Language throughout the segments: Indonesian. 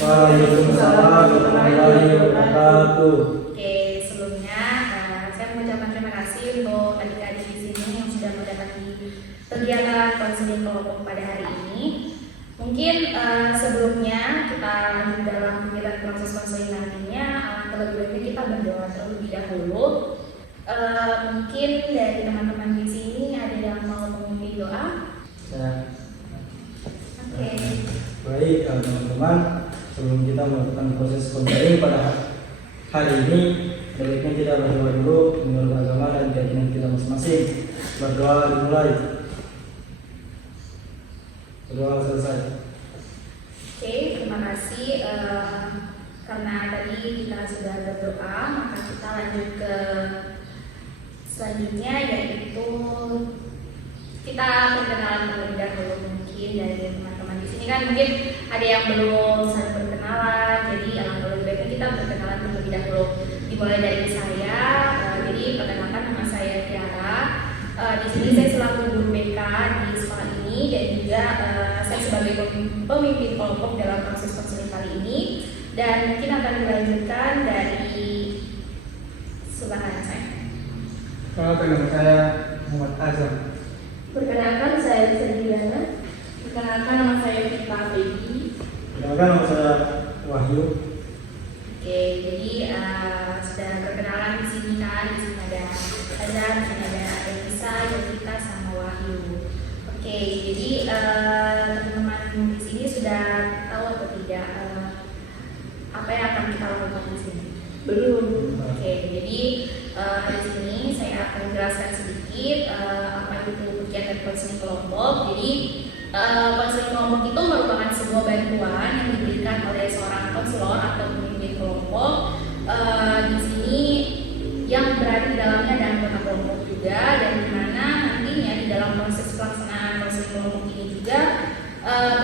Waalaikumsalam warahmatullahi wabarakatuh. Oke, sebelumnya saya mengucapkan terima kasih untuk adik-adik di sini yang sudah mendatangi kegiatan konseling kelompok pada hari ini. Mungkin sebelumnya kita lanjut dalam kegiatan proses konseling nantinya, terlebih baiknya kita berdoa terlebih dahulu. Mungkin dari teman-teman di sini ada yang mau memimpin doa? Oke. Baik teman-teman, sebelum kita melakukan proses konseling pada hari ini, baiknya kita berdoa dulu menurut agama dan keyakinan kita masing-masing. Berdoa dimulai. Berdoa selesai. Oke, terima kasih. Karena tadi kita sudah berdoa, maka kita lanjut ke selanjutnya, yaitu kita perkenalan terlebih dahulu. Mungkin dari teman-teman di sini kan mungkin ada yang belum saling berkenalan, jadi alangkah lebih baiknya kita berkenalan terlebih dahulu. Dimulai dari saya. Jadi perkenalkan, nama saya Tiara. Di sini saya selaku guru BK di sekolah ini dan juga saya sebagai pemimpin kelompok dalam proses konseling kali ini, dan mungkin akan dilanjutkan dari sebelah saya. Nama saya Muhammad Azam. Perkenalkan, saya Serdiana. Perkenalkan, nama saya Vita Peggy. Perkenalkan, nama saya Wahyu. Oke, jadi sudah perkenalan di sini kan, di sini ada Azam, di sini ada Elisa, Yovita, sama Wahyu. Oke, jadi teman-teman di sini sudah tahu atau tidak apa yang akan kita lakukan di sini? Belum. Oke, jadi di sini saya akan menjelaskan sedikit apa itu kegiatan konseling kelompok. Jadi konseling kelompok itu merupakan sebuah bantuan yang diberikan oleh seorang konselor atau pemimpin kelompok di sini yang berada di dalamnya dan anggota kelompok juga, dan di mana nantinya di dalam proses pelaksanaan konseling kelompok ini juga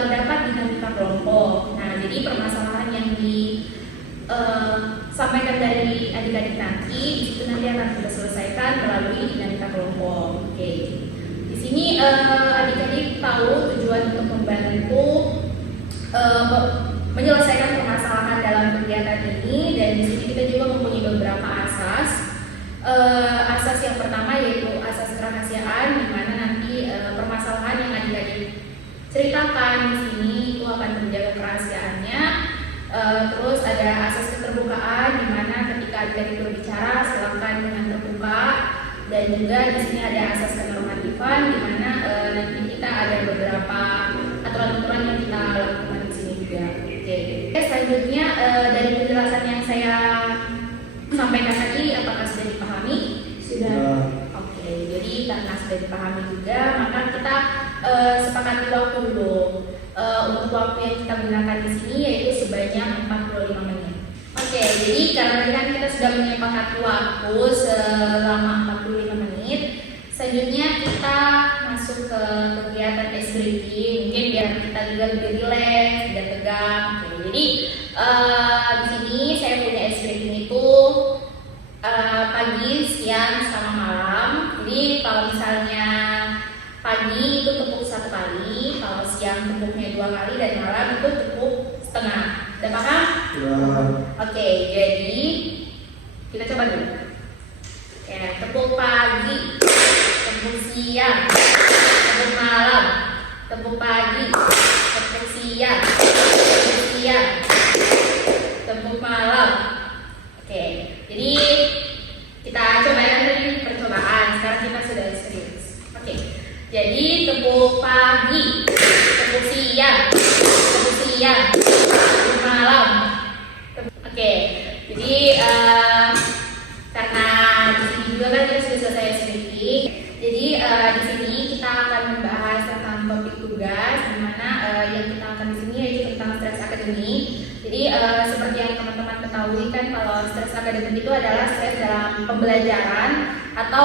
terdapat dinamika kelompok. Nah, jadi permasalahan yang disampaikan dari adik-adik nanti itu nanti akan kita selesaikan melalui dinamika kelompok. Oke. Di sini adik-adik tahu tujuan untuk membantu menyelesaikan permasalahan dalam kegiatan ini, dan di sini kita juga mempunyai beberapa asas. Asas yang pertama yaitu asas kerahasiaan, di mana nanti permasalahan yang adik-adik ceritakan di sini itu akan terjaga kerahasiaannya. Terus ada asas keterbukaan, di mana ketika adik-adik berbicara silakan dengan terbuka, dan juga di sini ada asas kenormatifan, di mana nanti kita ada beberapa aturan-aturan yang kita lakukan di sini juga. Oke. Selanjutnya dari penjelasan yang saya sampaikan tadi, apakah sudah dipahami? Sudah. Oke, jadi karena sudah dipahami juga, maka kita sepakati waktu dulu. Untuk waktu yang kita gunakan di sini yaitu sebanyak 45 menit. Oke, jadi karena kan kita sudah menyepakati waktu selama 45 menit, selanjutnya kita masuk ke kegiatan ice breaking. Mungkin biar kita juga lebih rileks, tidak tegang. Oke, jadi di sini saya punya ice breaking itu pagi, siang, sama malam. Jadi kalau misalnya pagi itu tepuk 1 kali, kalau siang tepuknya 2 kali, dan malam itu tepuk setengah. Udah paham? Oke, jadi kita coba dulu. Oke, tepuk pagi, tepuk siang, tepuk malam, tepuk pagi, tepuk siang, tepuk siang, tepuk malam. Oke, jadi kita coba tadi percobaan. Sekarang kita sudah serius. Oke, jadi tepuk pagi, tepuk siang, tepuk malam. Oke, jadi karena di sini juga kan kita sudah selesai sedikit. Jadi di sini kita akan membahas tentang topik tugas, di mana yang kita akan di sini yaitu tentang stres akademik. Jadi seperti yang teman-teman ketahui kan, kalau stres akademik itu adalah stres dalam pembelajaran, atau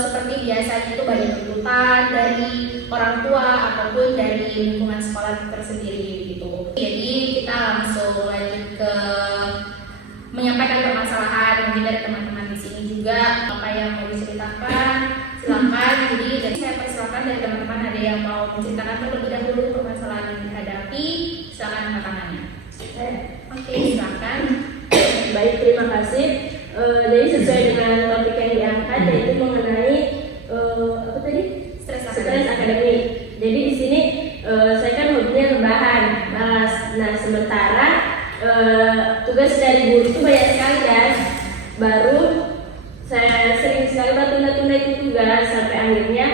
seperti biasanya itu banyak tuntutan dari orang tua ataupun dari lingkungan sekolah tersendiri gitu. Jadi kita langsung lanjut ke menyampaikan permasalahan. Mungkin dari teman-teman di sini juga apa yang mau diceritakan, silakan. Jadi saya persilakan dari teman-teman ada yang mau menceritakan terlebih dahulu permasalahan yang dihadapi, silakan angkat tangannya. Oke, silakan. Baik, terima kasih. Jadi sesuai dengan topik yang diangkat yaitu mengenai apa tadi? Stres Akademik. Jadi di sini saya kan hobinya rebahan, malas. Nah, sementara tugas dari guru itu banyak sekali kan. Baru saya sering sekali tunda-tunda itu tugas sampai akhirnya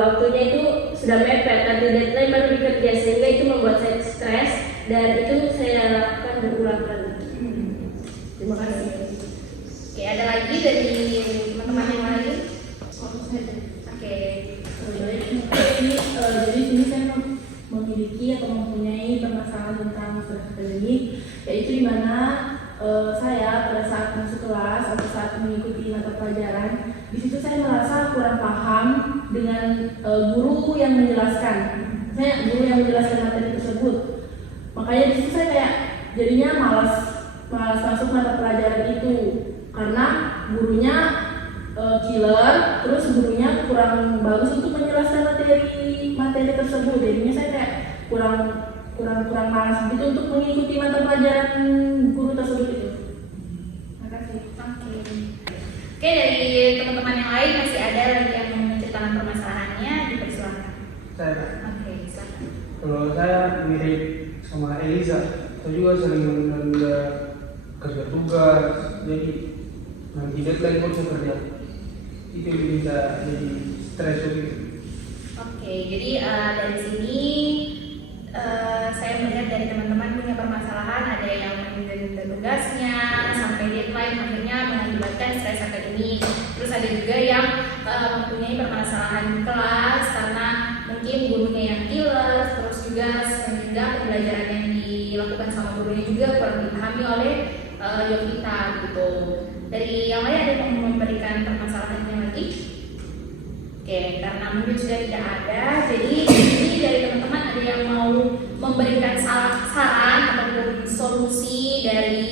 waktunya itu sudah mepet, tapi deadline baru bekerja, sehingga itu membuat saya stres dan itu saya lakukan berulang kali. Terima kasih. Oke, ada lagi dari teman-teman yang lain? Oke. Jadi sini saya memiliki atau mempunyai permasalahan tentang stres akademik, yaitu di mana saya pada saat masuk kelas atau saat mengikuti mata pelajaran, di situ saya merasa kurang paham dengan guru yang menjelaskan. Guru yang menjelaskan materi tersebut. Makanya di situ saya kayak jadinya malas masuk mata pelajaran itu karena gurunya killer, terus gurunya kurang bagus untuk menjelaskan materi tersebut. Jadinya saya kayak kurang malas gitu untuk mengikuti mata pelajaran guru tersebut itu. Terima kasih. Oke, dari teman-teman yang lain masih ada lagi yang mau menceritakan permasalahannya, dipersilakan. Saya, Oke, silakan. kalau saya mirip sama Eliza, saya juga sering menunda kerja tugas, jadi nanti deadline pun saya kerja. Itu yang bisa jadi stres begitu. Oke, jadi dari sini saya melihat dari teman-teman punya permasalahan, ada yang menunda tugasnya sampai deadline akhirnya mengakibatkan stres akademik. Terus ada juga yang mempunyai permasalahan di kelas karena mungkin gurunya yang killer, terus juga sehingga pembelajaran yang dilakukan sama gurunya juga kurang dipahami oleh Yovita gitu. Dari yang lain ada yang memberikan permasalahannya lagi? Oke, karena mungkin sudah tidak ada, jadi ini dari teman-teman ada yang mau memberikan saran ataupun solusi dari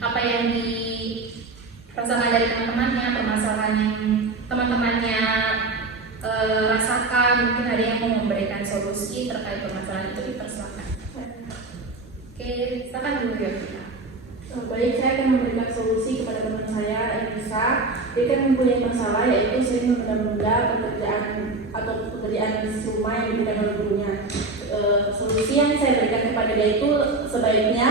apa yang dirasakan dari teman-temannya, permasalahan yang teman-temannya rasakan, mungkin ada yang mau memberikan solusi terkait permasalahan itu, dipersilakan. Oke, silakan dulu ya. Baik, saya akan memberikan solusi kepada teman saya, Elisa. Dia kan mempunyai masalah, yaitu sering menunda-nunda pekerjaan rumah yang diberikan oleh gurunya. Solusi yang saya berikan kepada dia itu sebaiknya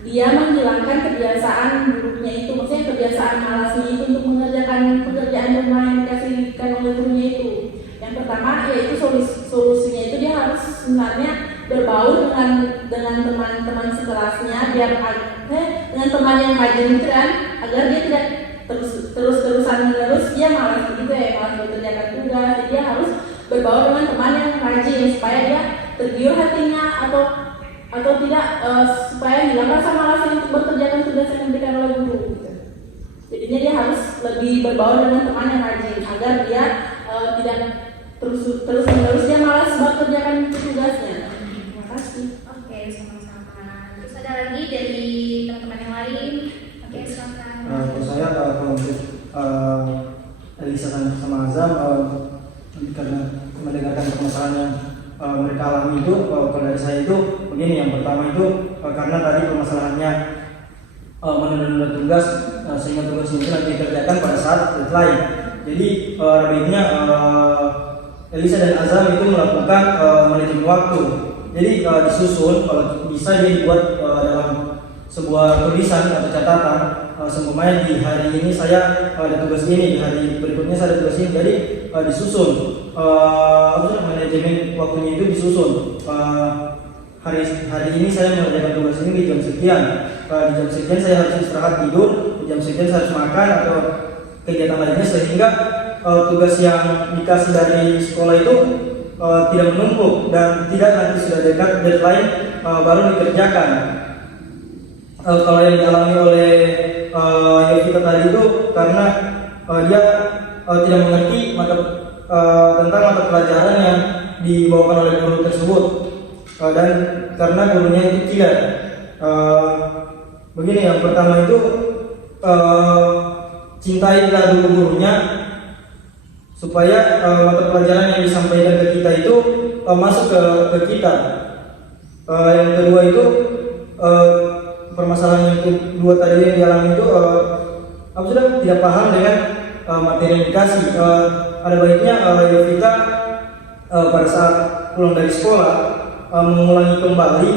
dia menghilangkan kebiasaan buruknya itu, maksudnya kebiasaan malasnya itu untuk mengerjakan pekerjaan rumah yang dikasihkan oleh gurunya itu. Yang pertama yaitu solusinya itu dia harus sebenarnya berbaur dengan teman-teman sekelasnya, biar dengan teman yang rajin itu kan, agar dia tidak terus-terusan dia malas juga ya, malas mengerjakan tugas. Jadi dia harus berbaur dengan teman yang rajin supaya dia tergiur hatinya atau tidak supaya hilang rasa malasnya untuk mengerjakan tugas yang diberikan oleh guru. Jadinya dia harus lebih berbaur dengan teman yang rajin agar dia tidak terus-menerus dia malas mengerjakan tugasnya. Terima kasih. Oke, sama-sama. Terus ada lagi dari teman-teman yang lain? Oke, silakan. Kalau saya kalau untuk Elisa sama Azam karena mendengarkan permasalahan yang mereka alami itu, kalau dari saya itu begini, yang pertama itu karena tadi permasalahannya menunda tugas sehingga tugas itu nanti dikerjakan pada saat deadline. Jadi baiknya Elisa dan Azam itu melakukan manajemen waktu. Jadi disusun, kalau bisa dibuat dalam sebuah tulisan atau catatan. Seumpamanya di hari ini saya ada tugas ini, di hari berikutnya saya ada tugas ini. Jadi disusun manajemen waktunya itu disusun. Hari ini saya mengerjakan tugas ini di jam sekian. Di jam sekian saya harus istirahat tidur, di jam sekian saya harus makan atau kegiatan lainnya, sehingga tugas yang dikasih dari sekolah itu tidak menumpuk dan tidak nanti sudah dekat deadline baru dikerjakan. Kalau yang dialami oleh Yovita tadi itu karena dia tidak mengerti tentang mata pelajaran yang dibawakan oleh guru tersebut, dan karena gurunya itu tidak begini. Yang pertama itu cintailah dulu gurunya supaya mata pelajaran yang disampaikan ke kita itu masuk ke kita. Yang kedua itu permasalahan yang kedua tadi yang dialami itu aku sudah tidak paham dengan materi yang dikasih. Ada baiknya Yovita pada saat pulang dari sekolah mengulangi kembali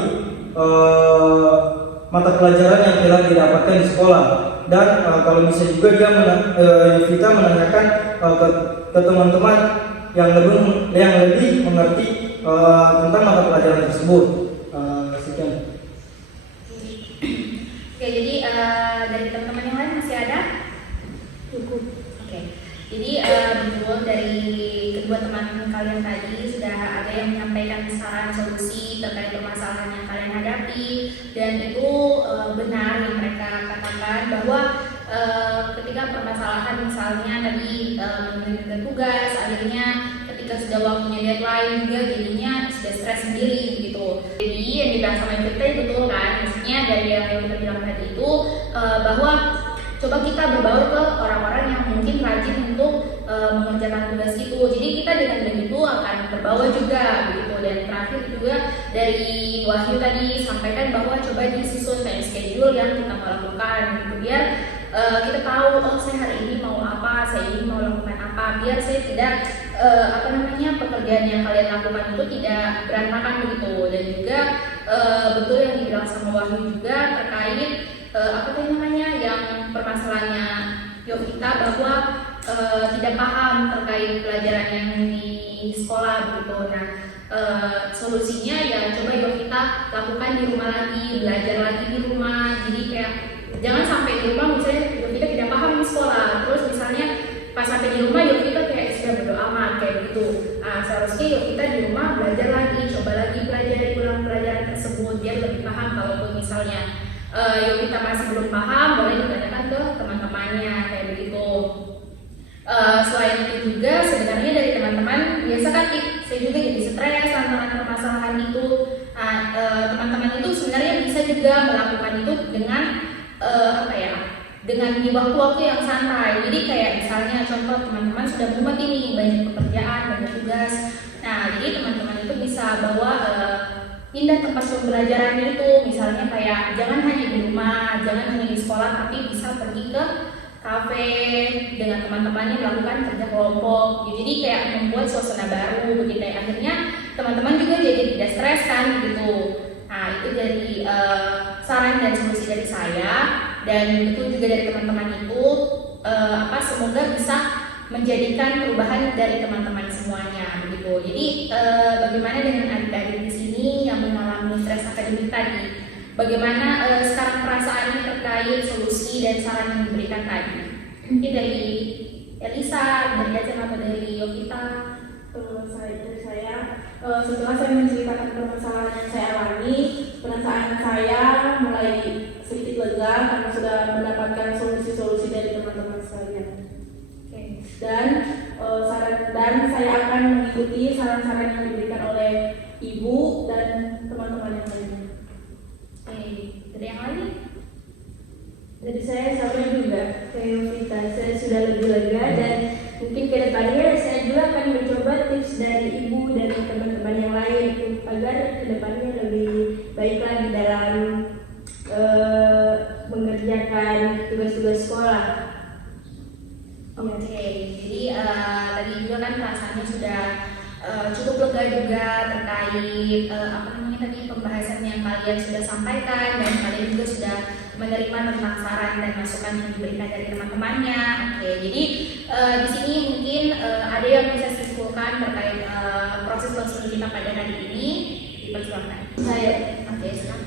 mata pelajaran yang telah didapatkan di sekolah, dan kalau bisa juga dia Yovita menanyakan ke teman-teman yang lebih mengerti tentang mata pelajaran tersebut. Sekian. Oke, jadi dari teman-teman yang lain masih ada? Cukup. Oke, jadi betul dari kedua teman kalian tadi sudah ada yang menyampaikan saran solusi terkait permasalahan yang kalian hadapi, dan itu benar yang mereka katakan bahwa ketika permasalahan misalnya tadi mengerjakan tugas, akhirnya ketika sudah waktunya deadline juga jadinya sudah stres sendiri gitu. Jadi yang dibilang sama kita betul kan, maksudnya dari yang kita bilang tadi itu bahwa coba kita berbaur ke orang-orang yang mungkin rajin untuk mengerjakan tugas itu. Jadi kita dengan begitu akan terbawa juga begitu. Dan terakhir juga dari Wahyu tadi sampaikan bahwa coba disusun time schedule yang kita mau lakukan gitu, biar kita tahu oh saya hari ini mau apa, saya ini mau lakukan apa, biar saya tidak pekerjaan yang kalian lakukan itu tidak berantakan begitu. Dan juga betul yang dibilang sama Wahyu juga terkait yang permasalahannya Yovita bahwa tidak paham terkait pelajaran yang di sekolah begitu. Nah, solusinya ya coba Yovita lakukan di rumah lagi, belajar lagi di rumah. Jadi kayak jangan sampai di rumah misalnya Yovita tidak paham di sekolah, terus misalnya pas sampai di rumah Yovita kayak sudah berdoa amat kayak gitu. Nah, seharusnya Yovita di rumah belajar lagi, coba lagi pelajari ulang pelajaran tersebut biar lebih paham. Kalaupun misalnya Yovita masih belum paham, boleh ditanyakan ke teman-temannya kayak begitu. Selain itu juga sebenarnya dari teman-teman biasa kan saya juga jadi stres lantaran permasalahan itu. Nah, teman-teman itu sebenarnya bisa juga melakukan itu dengan dengan di waktu-waktu yang santai. Jadi kayak misalnya contoh teman-teman sudah mumet ini, banyak pekerjaan, banyak tugas. Nah, jadi teman-teman itu bisa bawa pindah tempat pembelajaran itu, misalnya kayak jangan hanya di rumah, jangan hanya di sekolah, tapi bisa pergi ke kafe dengan teman-temannya melakukan kerja kelompok. Jadi kayak membuat suasana baru begitu. Akhirnya teman-teman juga jadi tidak stres kan gitu. Nah, itu jadi saran dan solusi dari saya, dan itu juga dari teman-teman itu semoga bisa menjadikan perubahan dari teman-teman semuanya begitu. Jadi bagaimana dengan adik-adik di sini yang mengalami stres akademik tadi? Bagaimana sekarang perasaannya terkait solusi dan saran yang diberikan tadi? Mungkin dari Elisa, dari Ajeng atau dari Yovita? Dari saya, setelah saya menceritakan permasalahan yang saya alami, perasaan saya mulai sedikit lega karena sudah mendapatkan solusi-solusi dari teman-teman sekalian. Dan saya akan mengikuti saran-saran yang diberikan oleh ibu dan teman-teman yang lainnya. Dari yang lain? Dari saya sama juga kayak Yovita, saya sudah lebih lega, dan mungkin kedepannya saya juga akan mencoba tips dari ibu dan teman-teman yang lain agar kedepannya lebih baik lagi dalam mengerjakan tugas-tugas sekolah. Oke, jadi tadi juga kan perasaannya sudah cukup lega juga terkait tadi pembahasan yang kalian sudah sampaikan, dan kalian juga sudah menerima tentang saran dan masukan yang diberikan dari teman-temannya. Oke, jadi di sini mungkin ada yang bisa disimpulkan terkait proses konseling kita pada hari ini. Dipersilakan. Saya, oke, silakan.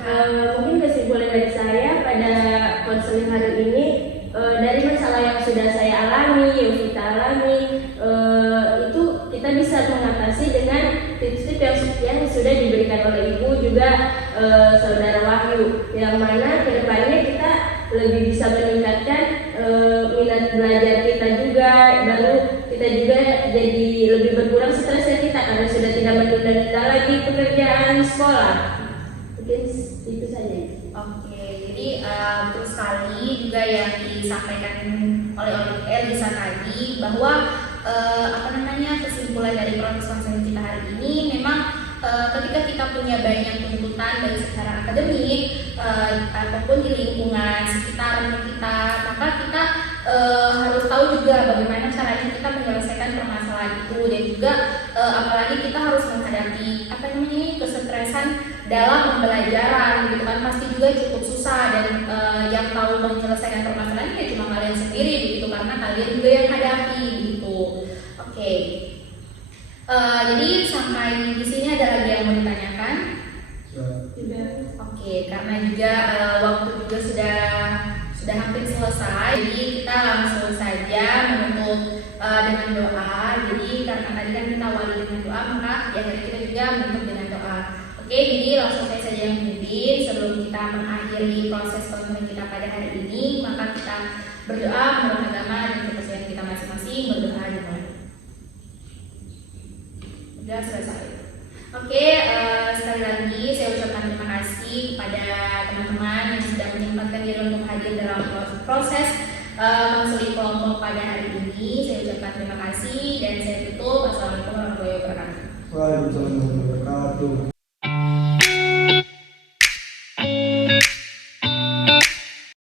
mungkin kesimpulan dari saya pada konseling hari ini, dari masalah yang sudah saya alami, Yovita alami, itu kita bisa mengatasi dengan tips-tips yang sudah diberikan oleh ibu juga saudara Wahyu, yang mana kedepannya kita lebih bisa meningkatkan minat belajar kita juga, baru kita juga jadi lebih berkurang stresnya kita karena sudah tidak menunda-nunda lagi pekerjaan sekolah. Mungkin itu saja. Oke, jadi betul sekali juga yang disampaikan oleh Elisa tadi bahwa kesimpulan dari proses konseling kita hari ini memang ketika kita punya banyak tuntutan baik secara akademik ataupun di lingkungan sekitar kita, maka kita harus tahu juga bagaimana caranya kita menyelesaikan permasalahan itu, dan juga apalagi kita harus menghadapi kesetresan dalam pembelajaran gitu kan, pasti juga cukup susah, dan yang tahu menyelesaikan permasalahan ya cuma kalian sendiri begitu, karena kalian juga yang hadapi gitu. Oke. Jadi sampai di sini ada lagi yang mau ditanyakan? Oke, karena juga waktu juga sudah hampir selesai, jadi kita langsung saja menutup dengan doa. Jadi karena tadi kan kita awali dengan doa, maka di akhir kita juga menutup dengan doa. Oke, jadi langsung saya saja yang pimpin. Sebelum kita mengakhiri proses konseling kita pada hari ini, maka kita berdoa menurut agama dan kepercayaan kita masing-masing. Berdoa dimulai. Sudah selesai. Oke, sekali lagi saya ucapkan terima kasih kepada teman-teman yang sudah menyempatkan diri untuk hadir dalam proses konseling kelompok pada hari ini. Saya ucapkan terima kasih dan saya tutup. Wassalamualaikum warahmatullahi wabarakatuh. Waalaikumsalam warahmatullahi wabarakatuh.